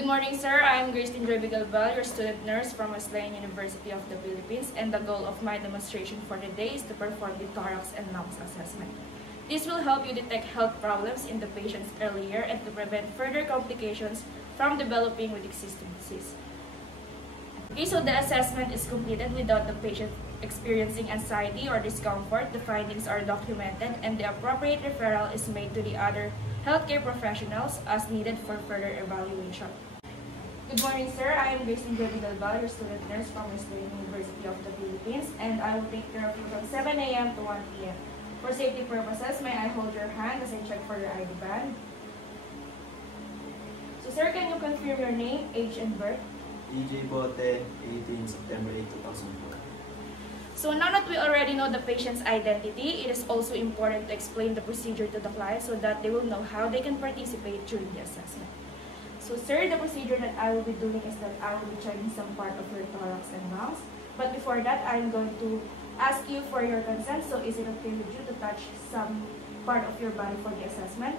Good morning, sir. I am Grace Joy Bigalbal, your student nurse from Wesleyan University of the Philippines, and the goal of my demonstration for the day is to perform the thorax and lungs assessment. This will help you detect health problems in the patients earlier and to prevent further complications from developing with existing disease. Okay, so the assessment is completed without the patient experiencing anxiety or discomfort. The findings are documented and the appropriate referral is made to the other healthcare professionals as needed for further evaluation. Good morning, sir. I am Grace Joy Bigalbal, your student nurse from Wesleyan University of the Philippines, and I will take care of you from 7 a.m. to 1 p.m. For safety purposes, may I hold your hand as I check for your ID band? So, sir, can you confirm your name, age, and birth? EJ Bote, 18 September 8, 2004. So now that we already know the patient's identity, it is also important to explain the procedure to the client so that they will know how they can participate during the assessment. So sir, the procedure that I will be doing is that I will be checking some part of your thorax and lungs. But before that, I'm going to ask you for your consent. So is it okay with you to touch some part of your body for the assessment?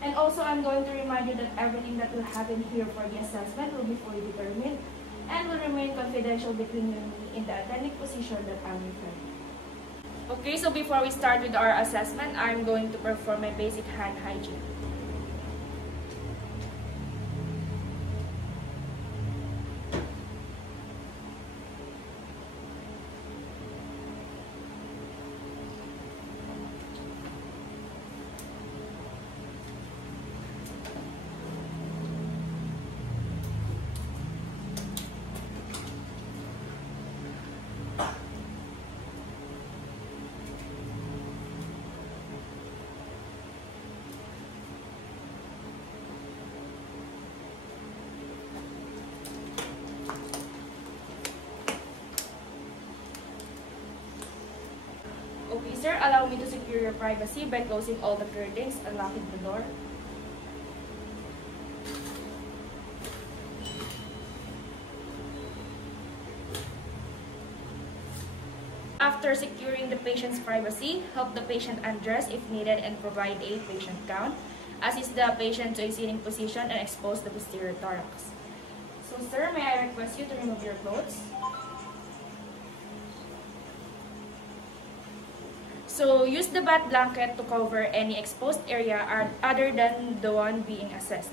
And also, I'm going to remind you that everything that will happen here for the assessment will be fully determined and will remain confidential between you and me in the attending position that I'm referring. Okay, so before we start with our assessment, I'm going to perform my basic hand hygiene. Okay, sir, allow me to secure your privacy by closing all the curtains and locking the door. After securing the patient's privacy, help the patient undress if needed and provide a patient gown. Assist the patient to a sitting position and expose the posterior thorax. So, sir, may I request you to remove your clothes? So, use the bath blanket to cover any exposed area other than the one being assessed.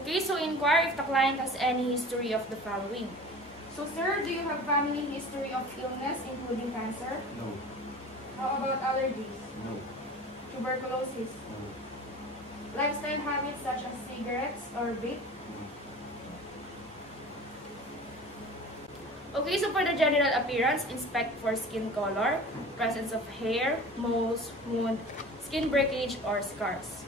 Okay, so inquire if the client has any history of the following. So, sir, do you have family history of illness, including cancer? No. How about allergies? No. Tuberculosis? No. Lifestyle habits such as cigarettes or vape? Okay, so for the general appearance, inspect for skin color, presence of hair, moles, wound, skin breakage, or scars.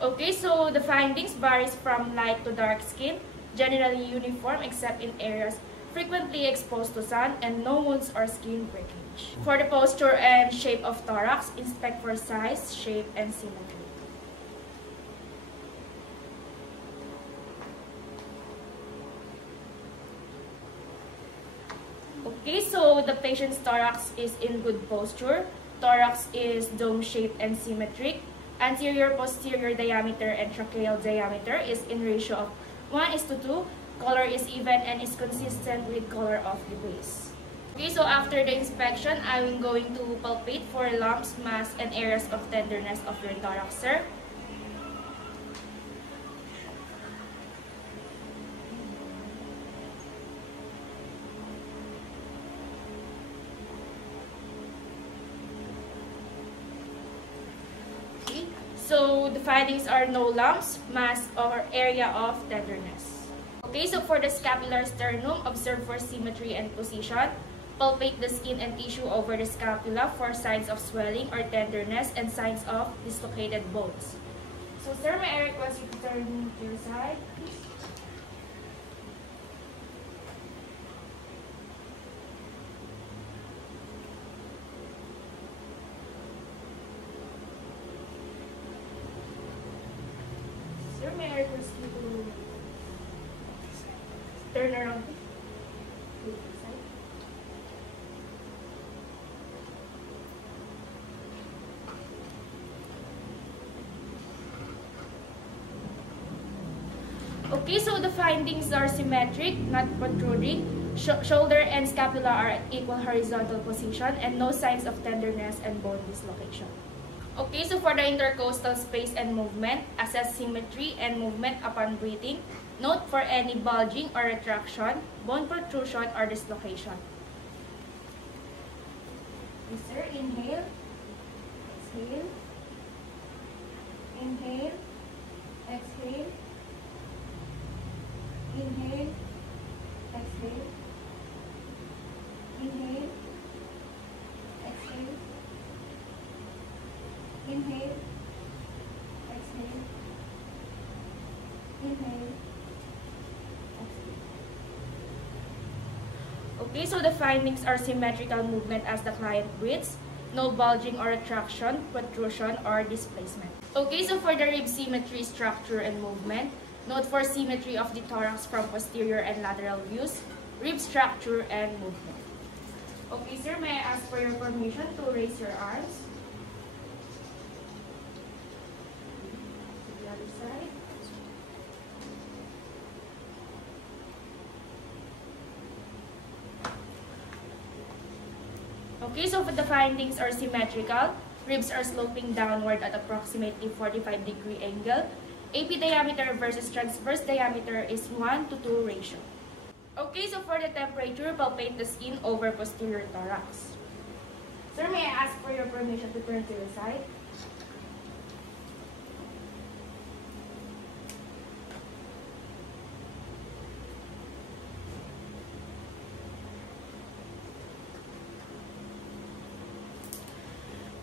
Okay, so the findings varies from light to dark skin, generally uniform except in areas frequently exposed to sun, and no wounds or skin breakage. For the posture and shape of thorax, inspect for size, shape, and symmetry. Okay, so the patient's thorax is in good posture. Thorax is dome-shaped and symmetric. Anterior-posterior diameter and tracheal diameter is in ratio of 1:2. Color is even and is consistent with color of the base. Okay, so after the inspection, I'm going to palpate for lumps, mass, and areas of tenderness of your thorax, sir. Okay, so the findings are no lumps, mass, or area of tenderness. Okay, so for the scapular sternum, observe for symmetry and position. Palpate the skin and tissue over the scapula for signs of swelling or tenderness and signs of dislocated bones. So, sir, may I request you to turn to your side, please? Sir, may I request you to Turn around. Okay, so the findings are symmetric, not protruding. Shoulder and scapula are at equal horizontal position and no signs of tenderness and bone dislocation. Okay, so for the intercostal space and movement, assess symmetry and movement upon breathing. Note for any bulging or retraction, bone protrusion, or dislocation. Yes, sir. Inhale. Exhale. Inhale. Exhale. Inhale. Exhale. Inhale. Exhale. Inhale. Exhale. Inhale. Exhale. Okay, so the findings are symmetrical movement as the client breathes, no bulging or retraction, protrusion, or displacement. Okay, so for the rib symmetry, structure, and movement, note for symmetry of the thorax from posterior and lateral views, rib structure, and movement. Okay, sir, may I ask for your permission to raise your arms? To the other side. Okay, so the findings are symmetrical. Ribs are sloping downward at approximately 45-degree angle. AP diameter versus transverse diameter is 1:2 ratio. Okay, so for the temperature, palpate the skin over posterior thorax. Sir, may I ask for your permission to turn to the side?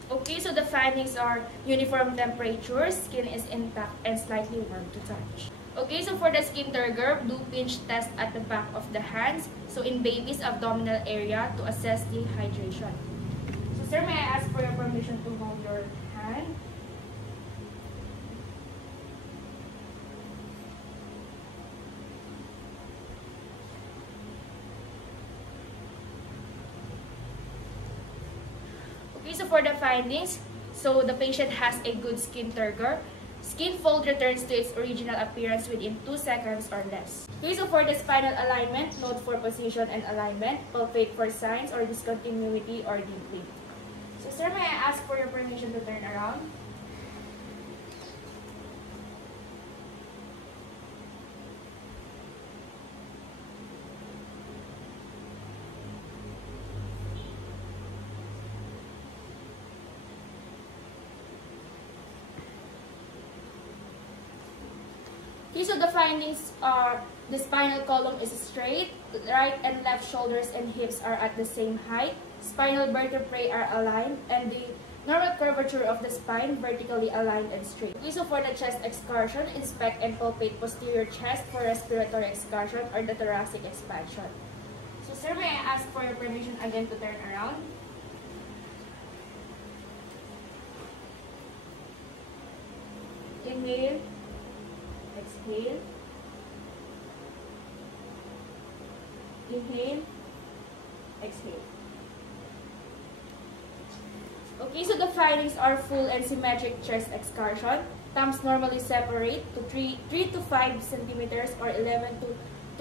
Okay, so the findings are uniform temperature, skin is intact and slightly warm to touch. Okay, so for the skin turgor, blue pinch test at the back of the hands, so in baby's abdominal area to assess the hydration. So sir, may I ask for your permission to hold your hand? Okay, so for the findings, so the patient has a good skin turgor. Skin fold returns to its original appearance within 2 seconds or less. Okay, so for the spinal alignment, note for position and alignment, palpate for signs or discontinuity or dimpling. So sir, may I ask for your permission to turn around? Okay, so the findings are the spinal column is straight, the right and left shoulders and hips are at the same height, spinal vertebrae are aligned, and the normal curvature of the spine vertically aligned and straight. Okay, so for the chest excursion, inspect and palpate posterior chest for respiratory excursion or the thoracic expansion. So sir, may I ask for your permission again to turn around? Inhale. Exhale. Inhale. Exhale. Okay, so the findings are full and symmetric chest excursion. Thumbs normally separate to 3 to 5 centimeters or 11 to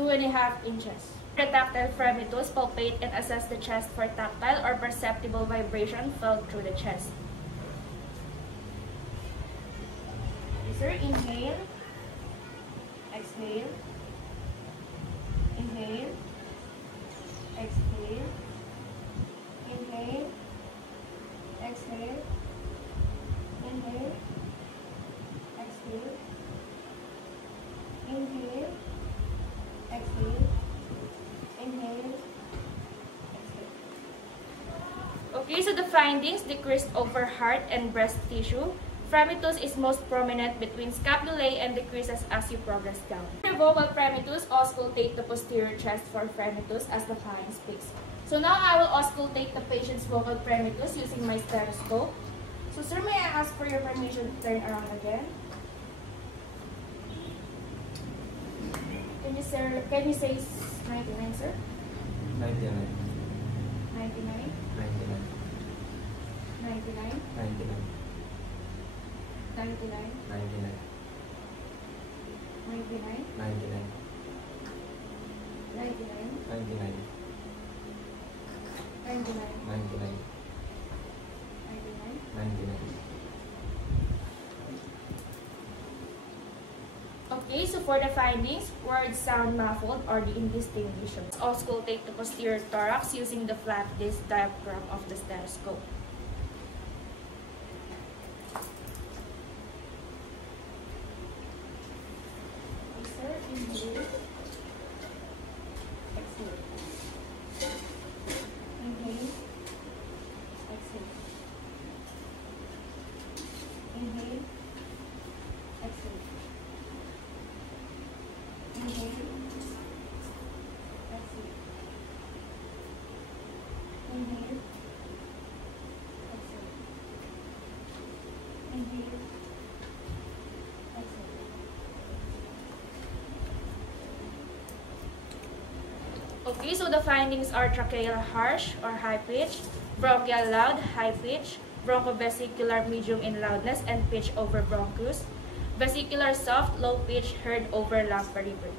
2.5 inches. The tactile fremitus, palpate and assess the chest for tactile or perceptible vibration felt through the chest. Okay, sir, inhale. Exhale. Inhale. Exhale. Inhale. Exhale. Inhale. Exhale. Inhale. Exhale. Inhale. Exhale. Okay, so the findings: decreased over heart and breast tissue. Fremitus is most prominent between scapulae and decreases as you progress down. For vocal fremitus, auscultate the posterior chest for fremitus as the client speaks. So now I will auscultate the patient's vocal fremitus using my stethoscope. So sir, may I ask for your permission to turn around again? Can Can you say 99, sir? 99. 99? 99. 99? 99. 99? 99. 99? 99. 99? 99. 99? 99. 99? 99. Okay, so for the findings, words sound muffled or the indistinguishable. Auscultate the posterior thorax using the flat disc diaphragm of the stethoscope. Okay, sir, inhale. Exhale. Inhale. Exhale. Inhale. Exhale. Inhale. Exhale. Inhale. Exhale. Inhale. Exhale. Okay, so the findings are tracheal harsh or high pitch, bronchial loud, high pitch, bronchovesicular medium in loudness and pitch over bronchus, vesicular soft, low pitch heard over lung periphery.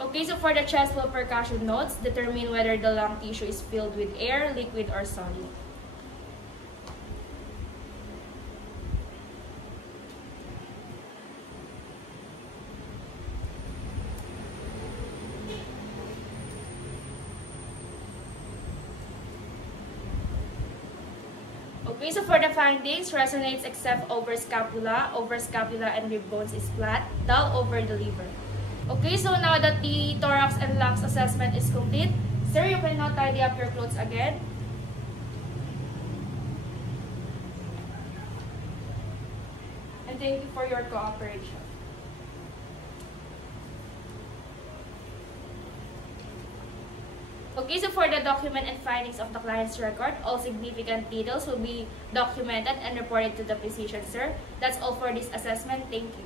Okay, so for the chest wall percussion notes, determine whether the lung tissue is filled with air, liquid, or solid. Okay, so for the findings, resonates except over scapula and rib bones is flat, dull over the liver. Okay, so now that the thorax and lungs assessment is complete, sir, you can now tidy up your clothes again. And thank you for your cooperation. Okay, so for the document and findings of the client's record, all significant details will be documented and reported to the physician, sir. That's all for this assessment. Thank you.